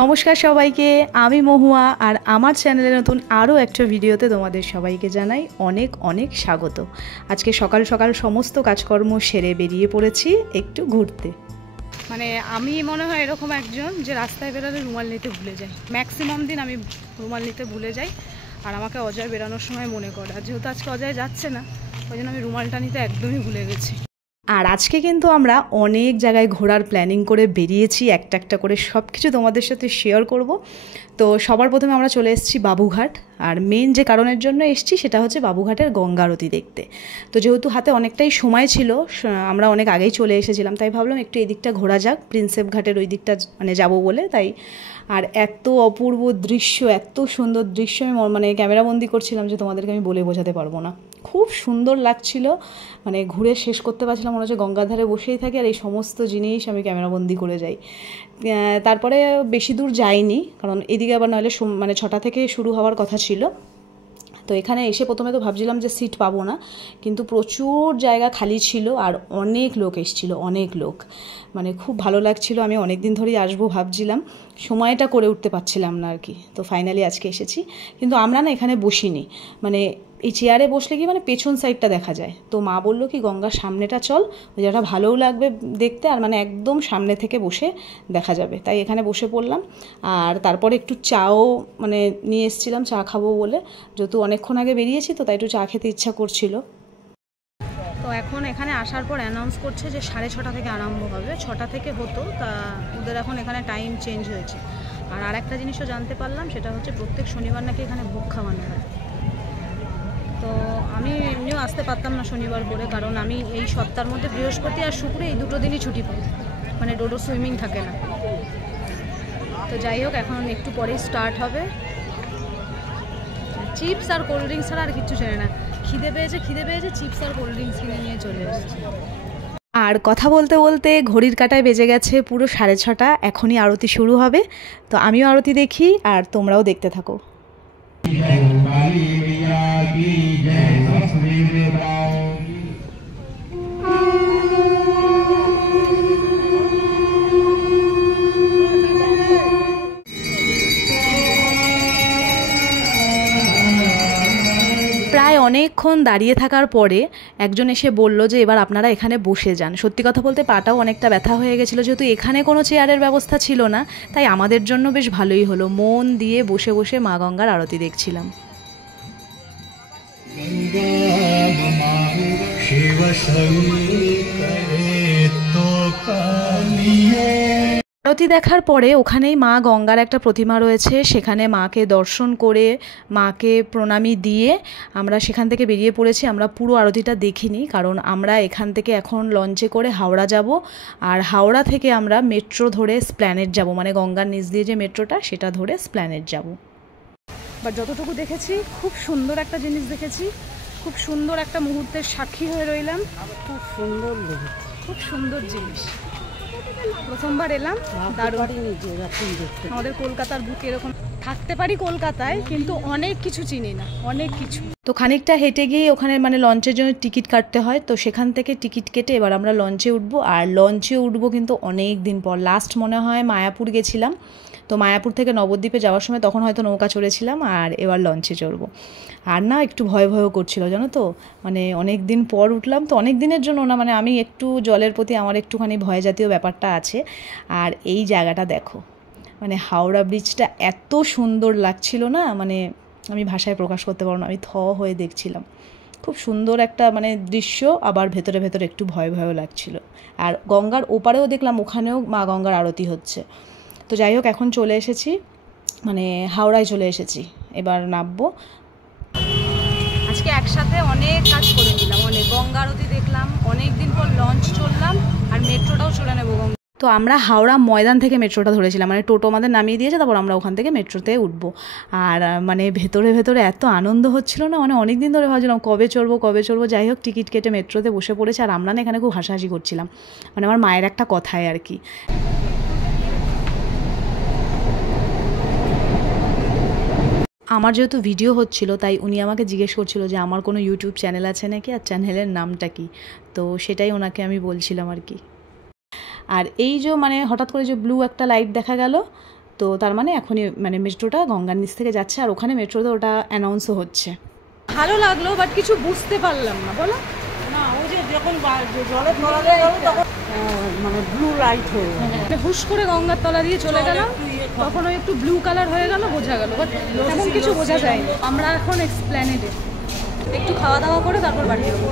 নমস্কার সবাইকে, আমি মহুয়া আর আমার চ্যানেলে নতুন আরও একটা ভিডিওতে তোমাদের সবাইকে জানাই অনেক অনেক স্বাগত। আজকে সকাল সকাল সমস্ত কাজকর্ম সেরে বেরিয়ে পড়েছি একটু ঘুরতে। মানে আমি মনে হয় এরকম একজন যে রাস্তায় বেরোলে রুমাল নিতে ভুলে যাই। ম্যাক্সিমাম দিন আমি রুমাল নিতে ভুলে যাই আর আমাকে অজয় বেরোনোর সময় মনে করে। আর যেহেতু আজকে অজয় যাচ্ছে না, ওই জন্য আমি রুমালটা নিতে একদমই ভুলে গেছি। আর আজকে কিন্তু আমরা অনেক জায়গায় ঘোরার প্ল্যানিং করে বেরিয়েছি, একটা একটা করে সব কিছু তোমাদের সাথে শেয়ার করব। তো সবার প্রথমে আমরা চলে এসেছি বাবুঘাট। আর মেন যে কারণের জন্য এসেছি সেটা হচ্ছে বাবুঘাটের গঙ্গা আরতি দেখতে। তো যেহেতু হাতে অনেকটাই সময় ছিল, আমরা অনেক আগেই চলে এসেছিলাম, তাই ভাবলাম একটু এই দিকটা ঘোরা যাক, প্রিন্সেপ ঘাটের ওই দিকটা মানে যাবো বলে। তাই আর এত অপূর্ব দৃশ্য, এত সুন্দর দৃশ্য আমি মানে ক্যামেরাবন্দি করছিলাম যে তোমাদেরকে আমি বলে বোঝাতে পারবো না। খুব সুন্দর লাগছিল, মানে ঘুরে শেষ করতে পারছিলাম, মনে হচ্ছে গঙ্গার ধারে বসেই থাকি আর এই সমস্ত জিনিস আমি ক্যামেরাবন্দি করে যাই। তারপরে বেশি দূর যাইনি, কারণ এদিকে আবার নাহলে মানে 6টা থেকে শুরু হওয়ার কথা ছিল। তো এখানে এসে প্রথমে তো ভাবছিলাম যে সিট পাবো না, কিন্তু প্রচুর জায়গা খালি ছিল আর অনেক লোক এসেছিল, অনেক লোক, মানে খুব ভালো লাগছিল। আমি অনেক দিন ধরেই আসবো ভাবছিলাম, সময়টা করে উঠতে পারছিলাম না আর কি। তো ফাইনালি আজকে এসেছি। কিন্তু আমরা না এখানে বসিনি, মানে এই চেয়ারে বসলে কি মানে পেছন সাইডটা দেখা যায়। তো মা বললো কি গঙ্গার সামনেটা চল, ওই জায়গাটা ভালোও লাগবে দেখতে, আর মানে একদম সামনে থেকে বসে দেখা যাবে। তাই এখানে বসে পড়লাম। আর তারপরে একটু চাও মানে নিয়ে এসেছিলাম, চা খাবো বলে, যেহেতু অনেকক্ষণ আগে বেরিয়েছি তো তাই একটু চা খেতে ইচ্ছা করছিল। তো এখন এখানে আসার পর অ্যানাউন্স করছে যে 6:30 থেকে আরম্ভ হবে, 6টা থেকে হতো, তা ওদের এখন এখানে টাইম চেঞ্জ হয়েছে। আর একটা জিনিসও জানতে পারলাম, সেটা হচ্ছে প্রত্যেক শনিবার নাকি এখানে ভোগ খাওয়ানো হয়। তো আমি এমনিও আসতে পারতাম না শনিবার করে, কারণ আমি এই সপ্তাহের মধ্যে বৃহস্পতি আর শুক্রে এই দুটো দিনই ছুটি পাই, মানে ডোডো সুইমিং থাকে না। তো যাই হোক, এখন একটু পরেই স্টার্ট হবে। চিপস আর কোল্ড ড্রিঙ্কস ছাড়া আর কিচ্ছু চেনে না। খিদে পেয়েছে চিপস আর কোল্ড ড্রিঙ্কস কিনে নিয়ে চলে এসেছি। আর কথা বলতে বলতে ঘড়ির কাঁটায় বেজে গেছে পুরো 6:30। এখনই আরতি শুরু হবে। তো আমিও আরতি দেখি আর তোমরাও দেখতে থাকো। প্রায় অনেকক্ষণ দাঁড়িয়ে থাকার পরে একজন এসে বলল যে এবার আপনারা এখানে বসে যান। সত্যি কথা বলতে পাটাও অনেকটা ব্যথা হয়ে গেছিলো, যেহেতু এখানে কোনো চেয়ারের ব্যবস্থা ছিল না, তাই আমাদের জন্য বেশ ভালোই হলো। মন দিয়ে বসে বসে মা গঙ্গার আরতি দেখছিলাম। আরতি দেখার পরে ওখানেই মা গঙ্গার একটা প্রতিমা রয়েছে, সেখানে মাকে দর্শন করে মাকে প্রণামী দিয়ে আমরা সেখান থেকে বেরিয়ে পড়েছি। আমরা পুরো আরতিটা দেখিনি, কারণ আমরা এখান থেকে এখন লঞ্চে করে হাওড়া যাব, আর হাওড়া থেকে আমরা মেট্রো ধরে স্প্ল্যানেড যাব, মানে গঙ্গার নিচ দিয়ে যে মেট্রোটা সেটা ধরে স্প্ল্যানেড যাব। বাট যতটুকু দেখেছি খুব সুন্দর একটা জিনিস দেখেছি, খুব সুন্দর একটা মুহূর্তের সাক্ষী হয়ে রইলাম। খুব সুন্দর, খুব সুন্দর জিনিস। প্রথমবার এলাম, আমাদের কলকাতার বুকে এরকম থাকতে পারি কলকাতায়, কিন্তু অনেক কিছু চিনি না, অনেক কিছু। তো খানিকটা হেঁটে গিয়ে ওখানে মানে লঞ্চের জন্য টিকিট কাটতে হয়, তো সেখান থেকে টিকিট কেটে এবার আমরা লঞ্চে উঠবো। আর লঞ্চে উঠবো কিন্তু অনেক দিন পর, লাস্ট মনে হয় মায়াপুর গেছিলাম, তো মায়াপুর থেকে নবদ্বীপে যাওয়ার সময় তখন হয়তো নৌকা চড়েছিলাম, আর এবার লঞ্চে চড়বো। আর না একটু ভয় ভয়ও করছিল জানো তো, মানে অনেক দিন পর উঠলাম তো, অনেক দিনের জন্য না, মানে আমি একটু জলের প্রতি আমার একটুখানি ভয় জাতীয় ব্যাপারটা আছে। আর এই জায়গাটা দেখো, মানে হাওড়া ব্রিজটা এত সুন্দর লাগছিল না, মানে আমি ভাষায় প্রকাশ করতে পারবো না, আমি হয়ে দেখছিলাম। খুব সুন্দর একটা মানে দৃশ্য, আবার ভেতরে ভেতরে একটু ভয় ভয়ও লাগছিল। আর গঙ্গার ওপারেও দেখলাম ওখানেও মা গঙ্গার আরতি হচ্ছে। তো যাই হোক, এখন চলে এসেছি, মানে হাওড়ায় চলে এসেছি, এবার নামবো। আজকে একসাথে অনেক কাজ করে নিলাম, অনেক গঙ্গা আরতি দেখলাম, অনেক দিন পর লঞ্চ চললাম, আর মেট্রোটাও চলে নেবো গঙ্গা। তো আমরা হাওড়া ময়দান থেকে মেট্রোটা ধরেছিলাম, মানে টোটো আমাদের নামিয়ে দিয়েছে, তারপর আমরা ওখান থেকে মেট্রোতে উঠবো। আর মানে ভেতরে ভেতরে এত আনন্দ হচ্ছিল না, মানে অনেক দিন ধরে ভাবছিলাম কবে চড়বো। যাই হোক, টিকিট কেটে মেট্রোতে বসে পড়েছে। আর আমরা না এখানে খুব হাসাহাসি করছিলাম, মানে আমার মায়ের একটা কথায় আর কি। আমার যেহেতু ভিডিও হচ্ছিল, তাই উনি আমাকে জিজ্ঞেস করছিল যে আমার কোনো ইউটিউব চ্যানেল আছে নাকি, আর চ্যানেলের নামটা কি। তো সেটাই ওনাকে আমি বলছিলাম আর কি। আর এই যে মানে হঠাৎ করে যে ব্লু একটা লাইট দেখা গেল, তো তার মানে এখনই মানে মেট্রোটা গঙ্গার নিচ থেকে যাচ্ছে, আর ওখানে মেট্রোতে ওটা অ্যানাউন্সও হচ্ছে। ভালো লাগলো, বাট কিছু বুঝতে পারলাম না। বলো না, ওই যে যখন জলের তলাতে গেল তখন মানে ব্লু লাইট হয়ে হুশ করে গঙ্গার তলা দিয়ে চলে গেলাম, তখন ওই একটু ব্লু কালার হয়ে গেল, বোঝা গেল, বাট তেমন কিছু বোঝা যায়নি। আমরা এখন এক্সপ্ল্যানেডে একটু খাওয়া দাওয়া করে তারপর বাড়ি যাবো।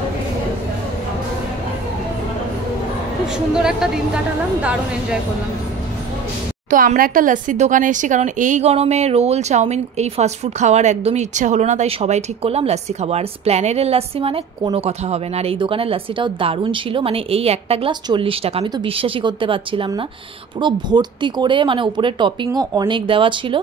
খুব সুন্দর একটা দিন কাটালাম, দারুণ এনজয় করলাম। তো আমরা একটা লস্যির দোকানে এসেছি, কারণ এই গরমে রোল চাউমিন এই ফাস্টফুড খাওয়ার একদমই ইচ্ছা হলো না, তাই সবাই ঠিক করলাম লস্যি খাবো। আর স্প্ল্যানেডের লস্যি মানে কোনো কথা হবে না। আর এই দোকানের লস্যিটাও দারুণ ছিল, মানে এই একটা গ্লাস 40 টাকা, আমি তো বিশ্বাসই করতে পারছিলাম না, পুরো ভর্তি করে, মানে উপরে টপিংও অনেক দেওয়া ছিল।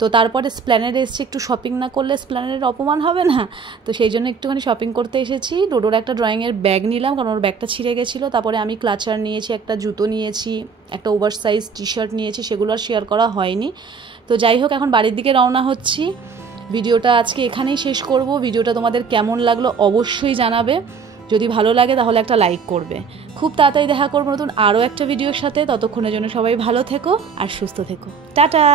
তো তারপরে স্প্ল্যানেডে এসেছি, একটু শপিং না করলে স্প্ল্যানেডের অপমান হবে না, তো সেই জন্য একটুখানি শপিং করতে এসেছি। ডোডোর একটা ড্রয়িংয়ের ব্যাগ নিলাম, কারণ ওর ব্যাগটা ছিঁড়ে গেছিলো। তারপরে আমি ক্লাচার নিয়েছি, একটা জুতো নিয়েছি, একটা ওভার সাইজ টি শার্ট নিয়েছি, সেগুলো আর শেয়ার করা হয়নি। তো যাই হোক, এখন বাড়ির দিকে রওনা হচ্ছি। ভিডিওটা আজকে এখানেই শেষ করব। ভিডিওটা তোমাদের কেমন লাগলো অবশ্যই জানাবে, যদি ভালো লাগে তাহলে একটা লাইক করবে। খুব তাড়াতাড়ি দেখা করবো নতুন আরও একটা ভিডিওর সাথে। ততক্ষণের জন্য সবাই ভালো থেকো আর সুস্থ থেকো। টাটা।